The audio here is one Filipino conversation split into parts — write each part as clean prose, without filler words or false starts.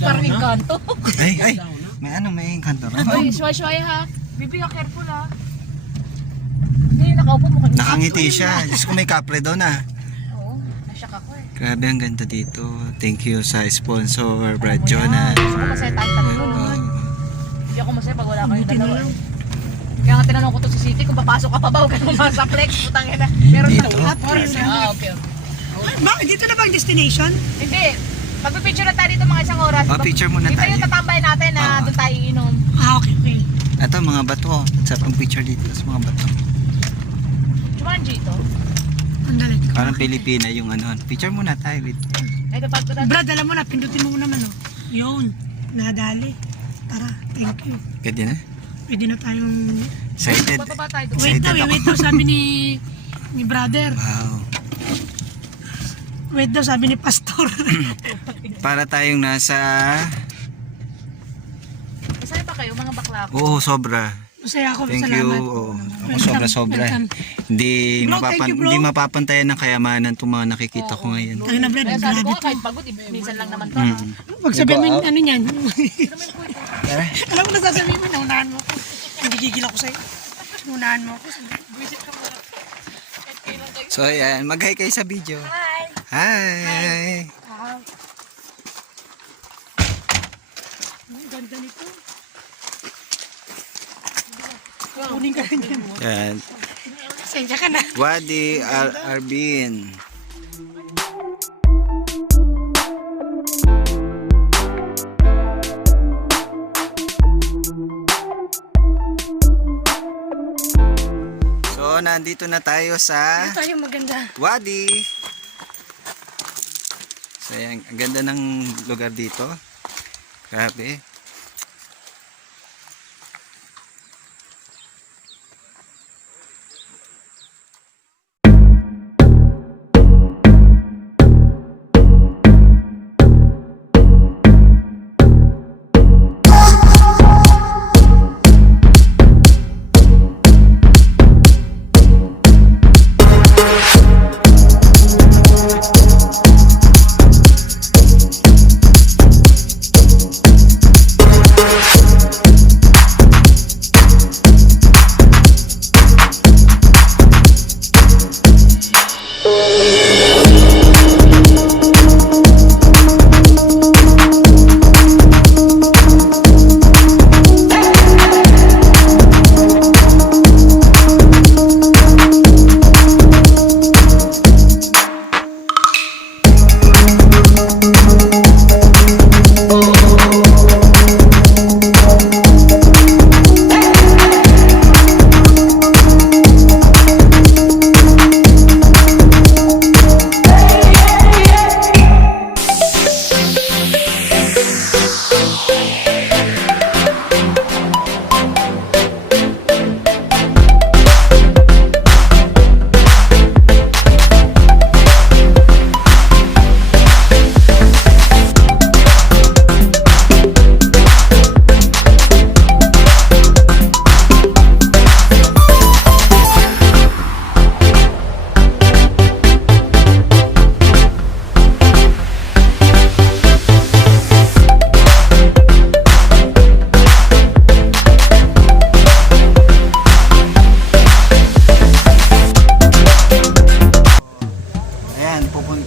Parang engkanto. Ay, may engkanto rin. Ay, shway ha. Bibi, careful ha. Hindi, nakaupo mo kanina. Nakangiti siya. Diyos ko, may kapre daw na. Oo, nasyak ako eh. Grabe, ang ganda dito. Thank you sa sponsor, Brad Jonah. Gusto ko masaya tayong tatlo, no? Hindi ako masaya pag wala kayong dalawa. Kaya nga tinanong ko to sa city kung papasok ka pa ba o ganun ba sa flex. Putang ina. Meron Dito? Okay. Bakit? Dito na ba ang destination? Hindi. Magpipicture na tayo dito mga isang oras. Picture muna Dito tayo. yung tatambay natin na doon tayo inom. Okay. Ito, mga bato. Sa pang picture dito sa mga bato. Jumanji ito. Andali. Parang Pilipina yung ano. Picture muna tayo. Ito pag Brad, alam mo na, pindutin mo naman, oh. Yun, nadali. Tara, thank you. Pwede na? Pwede na tayong... Excited. Bababa tayo doon. Wait daw, sabi ni brother. Wow. Wait daw, sabi ni pastor. Para tayong nasa... Masaya pa kayo mga bakla ko. Oo, sobra. Masaya ako, Thank salamat. you. Oo. Ako sobra. Hindi Bro, thank you, bro. hindi mapapantayan ng kayamanan itong mga nakikita ko ngayon. Kaya na, Brad, Kaya sabi ko grabe to. kahit pagod, minsan lang naman to. Pag sabihin mo yung ano niyan. Tara. Alam mo na sasabihin mo, naunahan mo ako. Ang gigigil ako sa'yo. Naunahan mo ako. Visit ka muna. So ayan, mag-hi kayo sa video. Hi! Hi! Ang ganda nito. Kunin ka rin yan. Yan. Sensya ka na. Wadi Arbin. So, nandito na tayo sa Ito yung maganda. Wadi. So, ayan, ang ganda ng lugar dito. Grabe.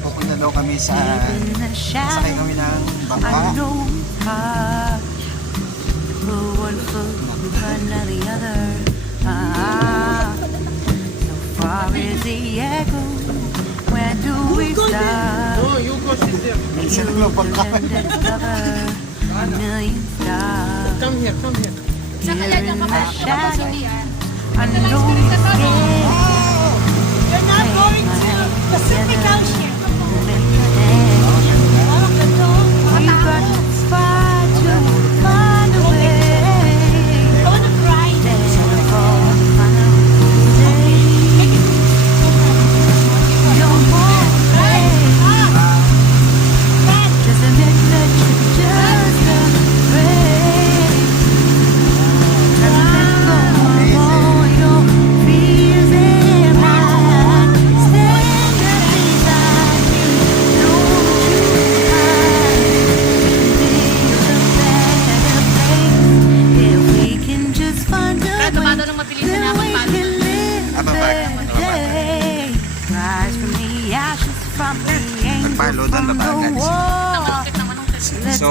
Pupunta daw kami sa sakay kami ng bangka. Minsan lang bangka. Come here. Sa kaya niya kapapasok yan. You're not going to Pacific Ocean. Stand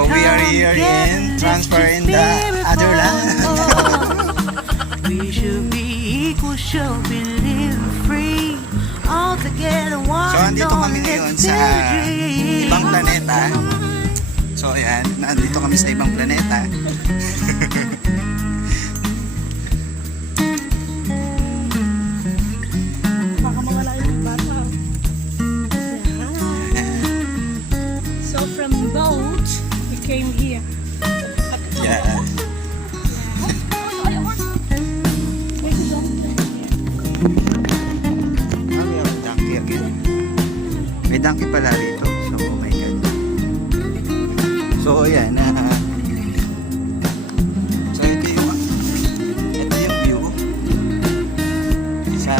So we are here in transfer in the other land. We should be equal, should be living free. All together, one. So andito kami ngayon sa ibang planeta. So ayan, nandito kami sa ibang planeta. Baka mawala yung bata. So from boat, we came here. Yeah. Ah, may donkey again. May donkey pala rito. So, oh my God. So, ayan. So, ito yung view. Sa,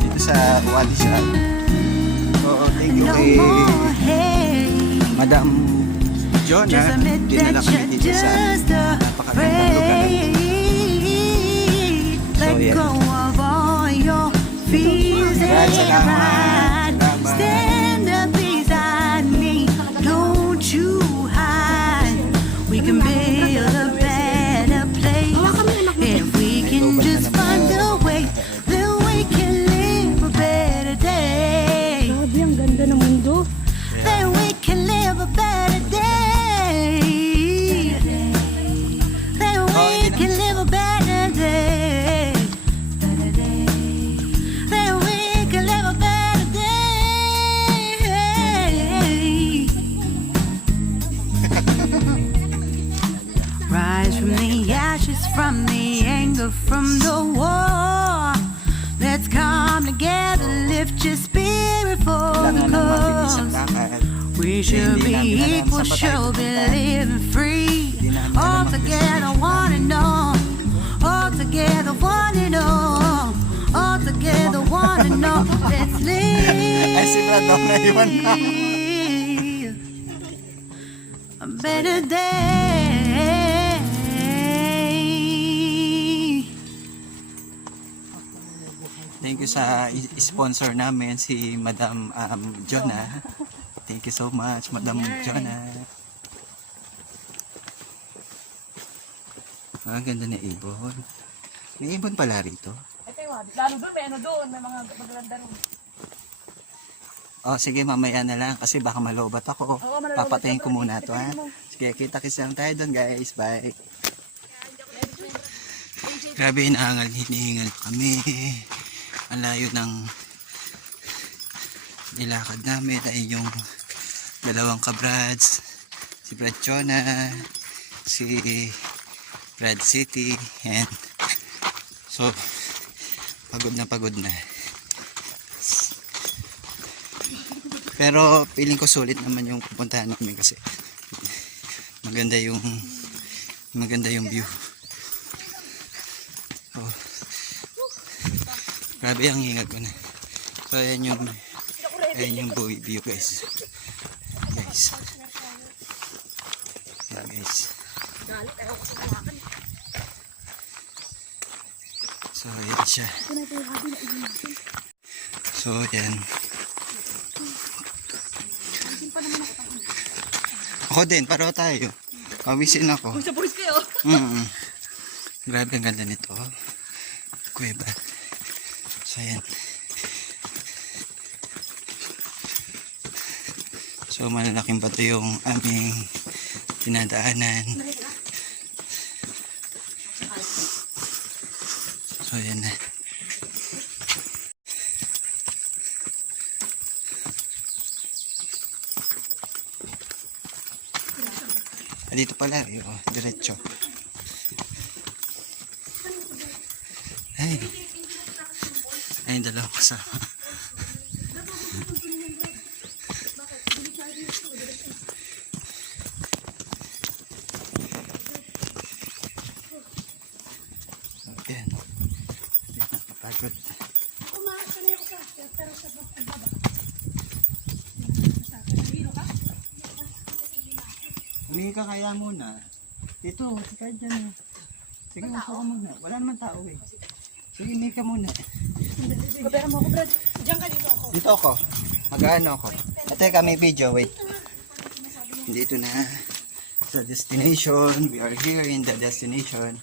dito sa Wadi siya. So, thank you No kay more hate. Madam Jonah. Just admit Dinala that kami you're dito sa just napakagandang lugar. afraid. Let So, yeah. go of all your fears Right, and salamat. pride. Salamat. Stand up beside me. Don't you hide. We can build a better place. If we can just find a way, then we can live a better day. Grabe, ang ganda ng mundo. Then we can live a better day. Then we can live a better day. Then we can live a better day. Rise from the ashes, from the anger, from the war. Let's come together, lift your spirit for the Kailangan ng mabilis ang cause. lakad. We should Hindi be namin alam equal, saan pa tayo should be pupunta. living free. Hindi namin All alam ang together, one and all. All together, one and all. All together, one and all. Let's live. Ay, si Brad, ako naiwan na. A better day. Thank you sa sponsor namin, si Madam Jonah. Thank you so much, Madam Jonah. Ang ganda na ibon. May ibon pala rito. Ito yung wadi. Lalo doon, may ano doon, may mga maganda doon. Oh, sige, mamaya na lang kasi baka malobat ako. Oo, malolobat Papatayin ko ako. muna to, ha. Sige, kita-kits lang tayo doon, guys. Bye. Grabe, hinihingal kami. Ang layo ng nilakad namin ay yung dalawang kabrads, si Brad Jonah, si Brad City, and so pagod na. Pero feeling ko sulit naman yung pupuntahan namin kasi maganda yung view. Oh. Grabe ang hingal ko na. So ayan yung view, guys. Ayan, guys. So ayan siya. So ayan. Ako din, pareho tayo. Pawisin ako. Sa pulis kayo. Grabe ang ganda nito. Kuweba. So ayan. So malalaking bato yung aming dinadaanan. So ayan na. Dito pala, diretso. Ay, dalawang kasama. Ayan. Nakapagod. Humingi ka kaya muna. Dito, sige dyan. Sige, upo ka muna. Wala naman tao eh. Sige, humingi ka muna. Kapera mo ako, Brad. Diyan ka, dito ako. Dito ako. Mag-ano ako. Teka, may video. Wait. Dito na sa destination. We are here in the destination.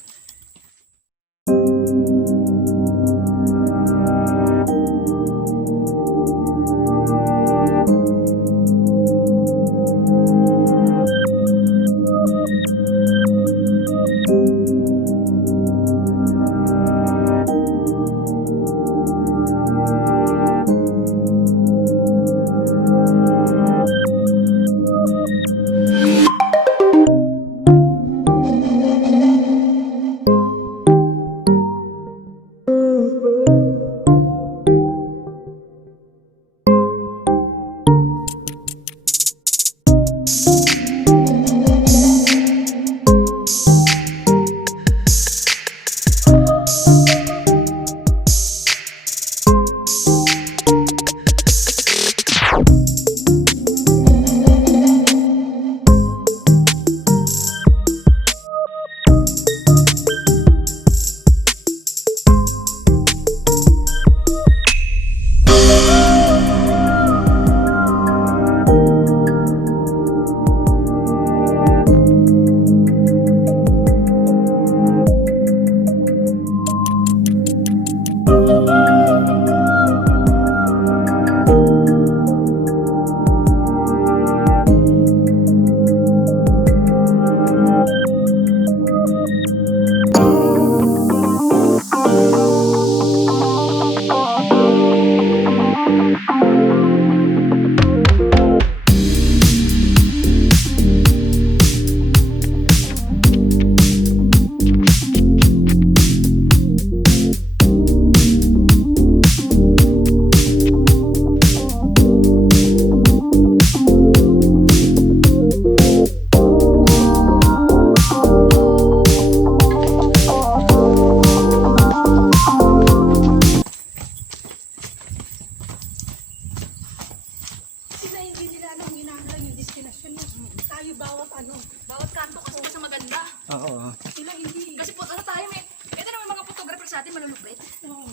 Sila hindi nila alam ginagawa yung destination niya. Tayo bawat ano. Bawat kanto kasi mas maganda. Oo. Sila hindi. Kasi po, ano tayo, may, ito naman mga photographer sa atin, malulupit. Oo.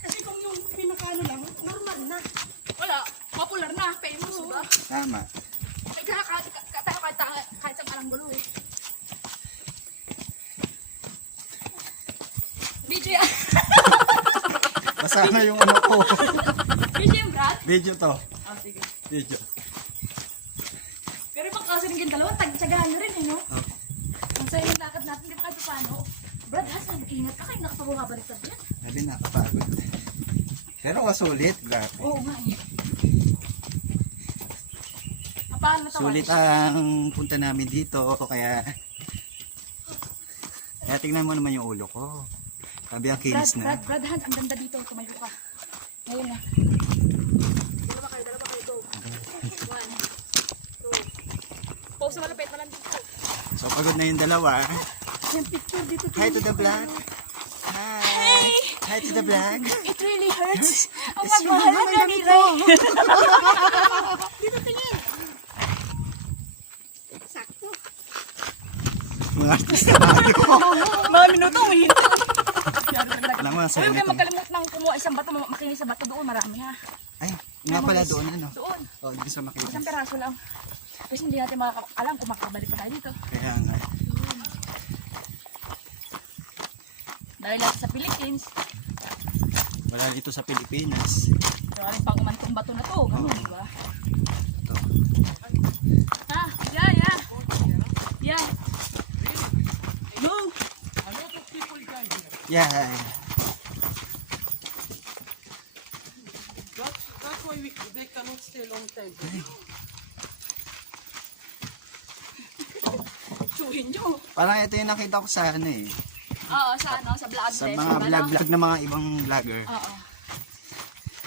Kasi kung yung pinakano lang, normal na. Wala, popular na, famous ba? Tama. Kaya kahit sa alang gulo eh. DJ, Basta na yung ano ko. DJ yung Brad? Video to. Ah, sige. Video. Pero pang kasi ng dalawa, tag-tsagahan na rin eh, no? Oh. Kung sa'yo yung lakad natin, di ba kahit paano? Brad, Hasan, mag-ingat ka kayo, nakapabalik ka Brad. Sabi nakapagod. Pero kasulit, grabe. Oo nga eh. Paano na Sulit ang punta namin dito, kaya tingnan mo naman yung ulo ko. Sabi ang kinis na. Brad Hans, ang ganda dito. Tumayo ka. Ngayon na. Dalawa kayo, go. 1, 2. Pause na malapit, malanding ko. So pagod na yung dalawa. Yung picture dito. Hi to the vlog. Hi. Hi to the vlog. It really hurts. Ang It's magmahal yung na damit ganito. Dito tingin. Sakto. Mga artista tayo. Mga minuto, umihinto. Alam mo, sa Huwag kayo ganito. magkalimut ng kumuha isang bato, makinig sa bato doon, marami ha. Ay, nga pala doon ano. Doon, Oh, dito sa makita. isang peraso lang. Kasi hindi natin alam kung makakabalik pa tayo dito. Kaya nga. Dahil lahat sa Philippines, Wala dito sa Pilipinas. pero aling pang umantong bato na to, ganun, di ba? Ito. Ha? Yeah. Yeah. Yeah. That's why they cannot stay long time. Suhin nyo. Parang ito yung nakita ko sa ano eh. Oo, sa ano, sa vlog Sa test. mga vlog ng mga ibang vlogger. Oo.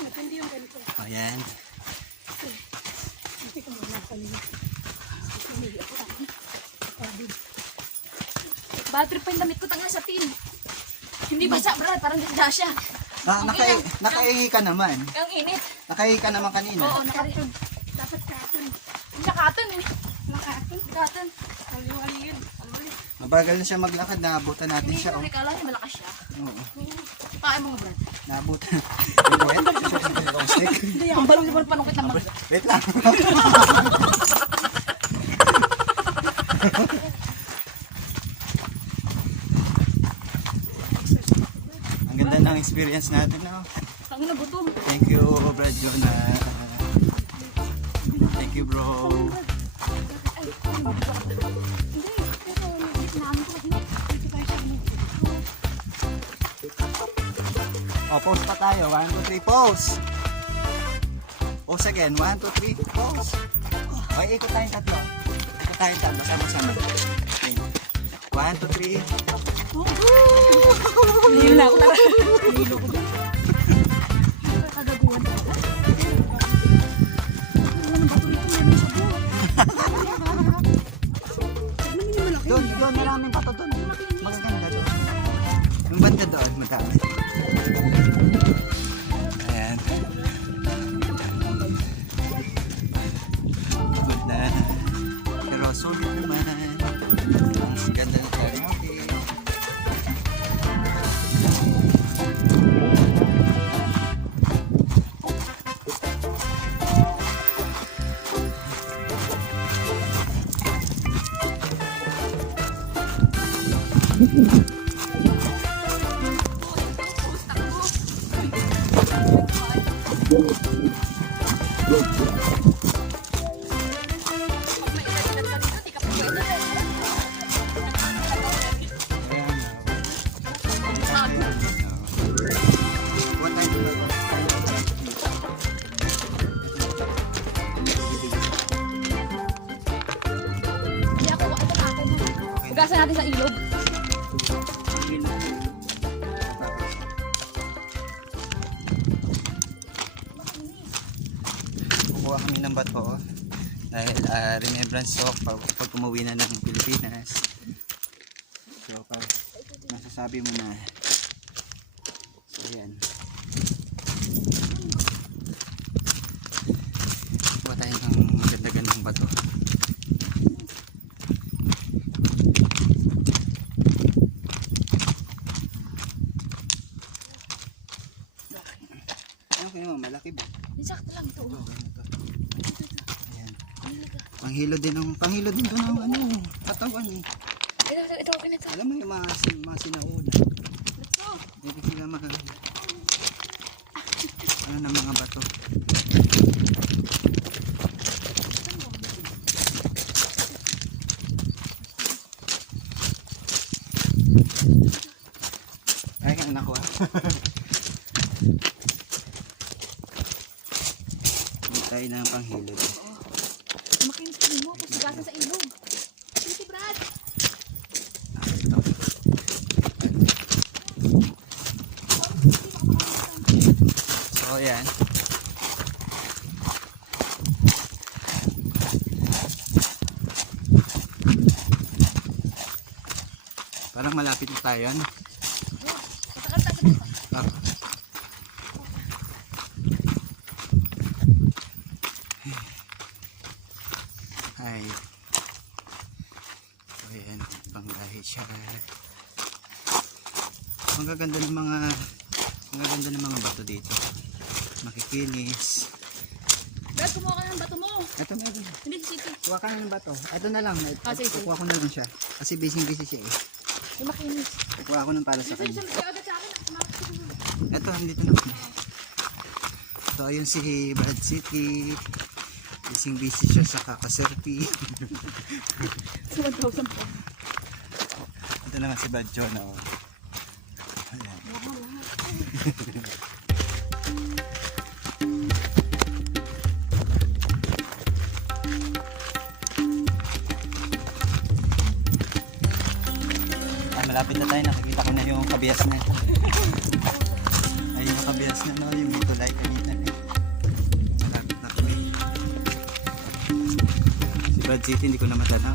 Hindi yung ganito. Ayan. Hindi ko muna kanina. Bad trip pa yung damit ko tanga sa tin. Hindi basa, Brad. Parang dinda siya. Nakaihi ka naman. Ang init. Nakaihi ka naman kanina. Oo, nakarin. Dapat katon. Hindi siya katon eh. Makaton. Katon. Alawalin. Mabagal na siya maglakad. Naabutan natin Hindi siya. mo rekala niya malakas siya. Oo. Paano mga Brad? Naabutan. Wait. Ang balong naman panungkit ng mga. Wait lang. experience natin, no? Ang ina buto. Thank you, Brad Jonah. Thank you, bro. Oh, pause pa tayo. 1, 2, 3, pause. Pause again. 1, 2, 3, pause. Okay, ikot tayong tatlo. Ikot tayong tatlo. Sama-sama. Okay. 1, 2, 3. Hihil na ako na. Hihilo ko dyan. Kagaguhan ka. Doon, maraming pato doon. Magaganda doon. Yung banda doon, madami. Ayan. Good na. Pero sulit naman. Ang ganda na tayo. Hugasan natin sa ilog. Kukuha kami ng bato dahil remembrance of pag umuwi na ng Pilipinas. So pag masasabi mo na, so yan, kuha tayo ng ganda-gandang bato. Okay mo, malaki ba? Sakto lang ito. Ayan. Panghilo din to ng ano, katawan eh. Ito, okay na ito. Alam mo yung mga sinauna. Let's go. Hindi sila ano na mga bato. Ay, anak ko ah. Tayo ng panghilod. Makinis ka mo. Hugasan sa ilog. Sige, Brad. So, yan. Parang malapit na tayo, ano? Ah. Ay. So, ayan. Banglahe siya. Ang gaganda ng mga bato dito. Makikinis. Brad, kumuha ka ng bato mo. Ito meron. Hindi si City. Kuha ka ng bato. Ito na lang. Sige. Kukuha ko na lang siya. Kasi busy siya eh. Yung makinis. Kukuha ko ng para sa kanya. Sabi agad sa akin. Ito, andito na. Ito, ayun si Brad City. Busy siya sa kakaserpi. 1,000 po. Ito naman si Brad Jonah. Oh. Ayan. Malapit na tayo. Nakikita ko na yung kabias na. Ayun yung kabias na, no? Yung may tulay kanina. Malapit na kami. Si Brad City hindi ko na matanaw.